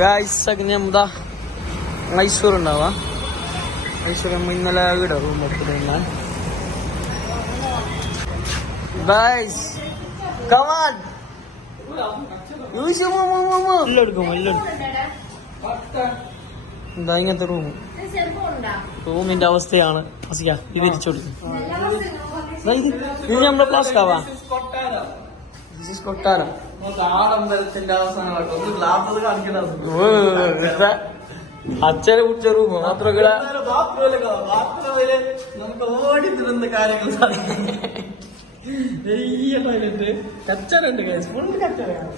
Guys എന്താ മൈസൂർ ഉണ്ടാവാ. മൈസൂർ നമ്മൾ ഇന്നലെ ഇവിടെ റൂം എടുത്തിട്ട് ഞാൻ ഗായ്സ് കമാൻ എന്താ ഇങ്ങനത്തെ റൂമിന്റെ അവസ്ഥയാണ്. വിവരിച്ചോടുക്കും ഇത് നമ്മുടെ പ്ലാസ്റ്റ് ആവാ. കൊട്ടാരം അച്ഛനെ കുറിച്ച റൂം മാത്രമല്ല നമുക്ക് ഓടിത്തിരുന്ന കാര്യങ്ങൾ കച്ചറുണ്ട് ഫുള്ള് കച്ചറയാണ്.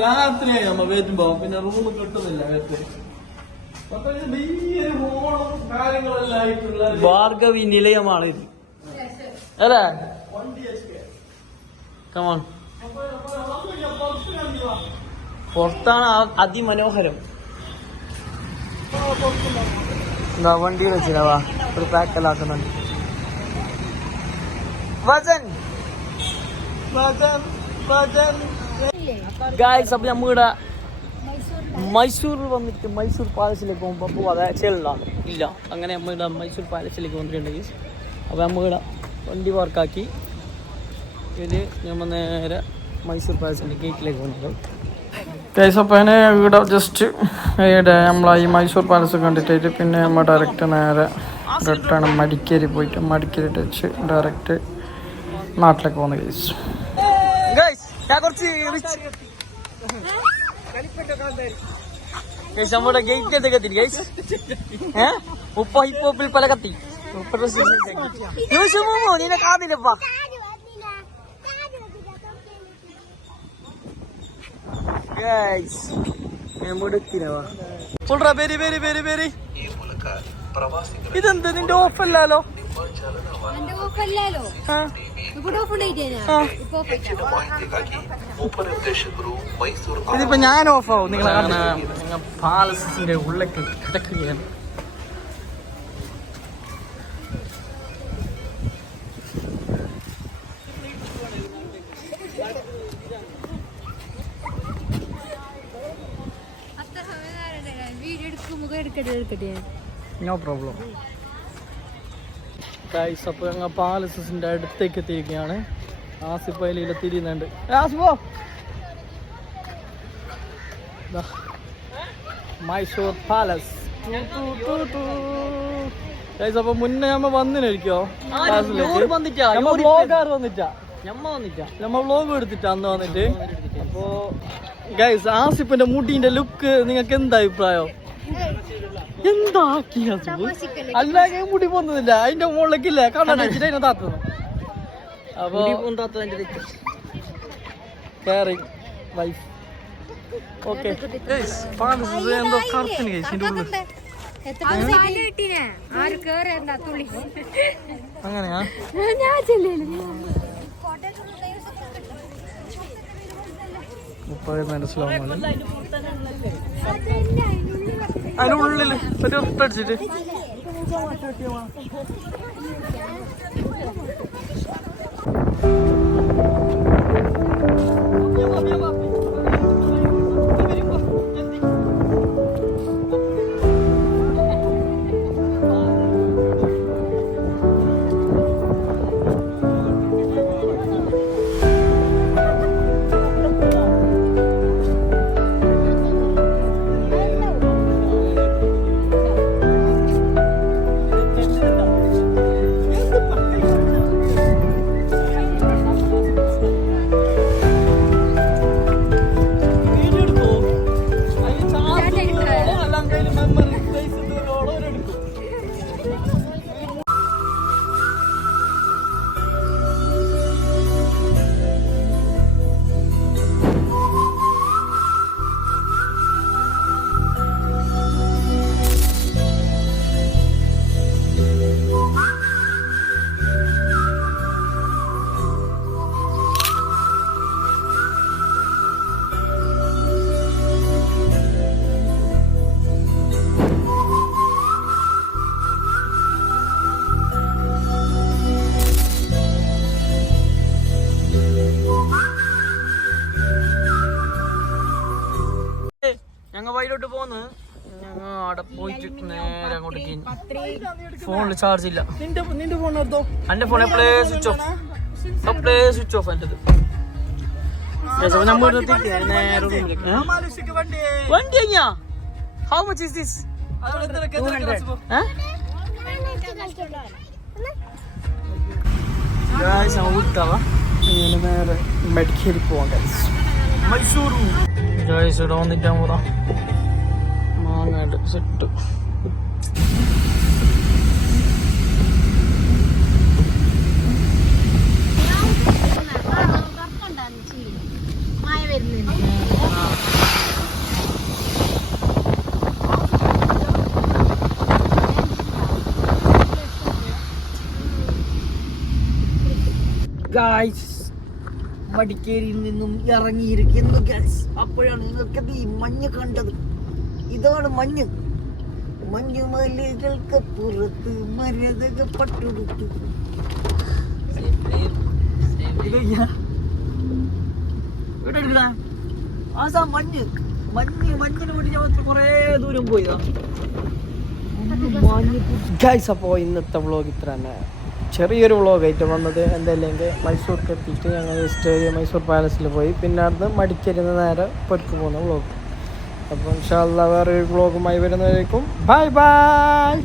രാത്രിയായി നമ്മ വരുമ്പോ പിന്നെ റൂം കിട്ടുന്നില്ല. ഭാർഗവി നിലയമാണ് ഇത് അല്ലേ? കമോൺ, പുറത്താണ് അതിമനോഹരം. എന്താ വണ്ടി വെച്ചിനാവാ ഒരു പാക്കലാക്കുന്നുണ്ട്. ഗായ്സ് അപ്പൊ നമ്മടെ മൈസൂരിൽ വന്നിട്ട് മൈസൂർ പാലസിലേക്ക് പോകുമ്പോ അതെ ചെല്ലാണ് ഇല്ല. അങ്ങനെ നമ്മടെ മൈസൂർ പാലസിലേക്ക് വന്നിട്ടുണ്ടെങ്കിൽ അപ്പൊ നമ്മടെ വണ്ടി പാർക്കാക്കി ഇത് നമ്മൾ നേരെ മൈസൂർ പാലസിന്റെ ഗേറ്റിലേക്ക് പോകുന്നത്. ഗൈസ് അപ്പോൾ ഇവിടെ ജസ്റ്റ് ഇവിടെ നമ്മളെ ഈ മൈസൂർ പാലസ് കണ്ടിട്ട് പിന്നെ നമ്മൾ ഡയറക്റ്റ് നേരെ റിട്ടേൺ മടിക്കേരി പോയിട്ട് മടിക്കേരി ടച്ച് ഡയറക്റ്റ് നാട്ടിലേക്ക് പോകുന്നു. നമ്മുടെ ഗേറ്റിലേക്ക് എത്തി ഗൈസ്. ഉപ്പ ഹിപ്പോപ്പിൽ പല കത്തി നിന്നെ കാതില്ലപ്പാ. ഇതെന്ത് നിന്റെ ഓഫല്ലോ? ഇതിപ്പോ ഞാൻ ഓഫാവും. നിങ്ങളെ പാലസിന്റെ ഉള്ളിലേക്ക് കിടക്കുകയാണ്. No problem guys. അപ്പോൾ ഞങ്ങൾ പാലസിന്റെ അടുത്തേക്ക് എത്തിയിരിക്കുകയാണ്. ആസിഫ് അതിൽ തിരിയുന്നുണ്ട്. ആസിഫോ മൈസൂർ പാലസ് ഗൈസ്. അപ്പൊ മുന്നേ നമ്മ വന്നിരിക്കോ നമ്മ വ്ലോഗ് എടുത്തിട്ടാ അന്ന് വന്നിട്ട്. അപ്പോ ഗൈസ് ആസിഫിന്റെ മുടിന്റെ ലുക്ക് നിങ്ങൾക്ക് എന്താ അഭിപ്രായം? എന്താക്കി അല്ലാതെ മുടി പോന്നില്ല. അതിന്റെ മുകളിലേക്കില്ലേ കണ്ണട വെച്ചിട്ട് അതിനെ താത്തുന്നു. അപ്പൊ കെയറിങ് വൈഫ്. ഓക്കെ എന്തോ കറുത്തിന് കേസിന്റെ ഉള്ളിൽ അങ്ങനെയാ. മനസ്സിലാവുന്നു. അതിനുള്ളില് ഒരു അടിച്ചിട്ട് ഞങ്ങൾ വഴിയിലോട്ട് പോന്ന് ഞങ്ങൾ അവിടെ പോയിട്ട് നേരെ അങ്ങോട്ട് ഫോണിൽ ചാർജ് ഇല്ല. നിന്റെ ഫോൺ എടുത്തോ. എന്റെ ഫോൺ എപ്പോഴേ സ്വിച്ച് ഓഫ് എന്റേത്. നമ്മൾ നേരെ വണ്ടി കഴിഞ്ഞാ. How much is this? ഇങ്ങനെ നേരെ മെഡിക്കേരി പോവാം ഗൈസ്. മൈസൂർ ഗൈസ് ഇവിടെ വന്നിട്ടാ പോറാ മാങ്ങാട് സെറ്റ്. ഗൈസ് മടിക്കേരിയിൽ നിന്നും ഇറങ്ങിയിരിക്കുന്നു ഗൈസ്. അപ്പോഴാണ് നിങ്ങൾക്കത് ഈ മഞ്ഞ് കണ്ടത്. ഇതാണ് മഞ്ഞ്. മഞ്ഞുമലകൾക്ക് പുറത്ത് മരതക പട്ടുടുത്തു. ആസാ മഞ്ഞ് മഞ്ഞ് മഞ്ഞിന് വേണ്ടി ഞാൻ കുറേ ദൂരം പോയതാ. ഗൈസ് അപ്പോൾ ഇന്നത്തെ വ്ളോഗ് ഇത്ര തന്നെ. ചെറിയൊരു വ്ളോഗായിട്ട് വന്നത്. എന്തായാലും മൈസൂർക്ക് എത്തിയിട്ട് ഞങ്ങൾ മൈസൂർ പാലസിൽ പോയി. പിന്നെ അവിടുന്ന് മടിക്കരുന്ന് നേരെ പൊരുക്ക് പോകുന്ന വ്ളോഗ്. അപ്പോൾ ഇൻഷാ അല്ലാഹ് വേറൊരു വ്ളോഗുമായി വരുന്നതായിരിക്കും. Bye bye.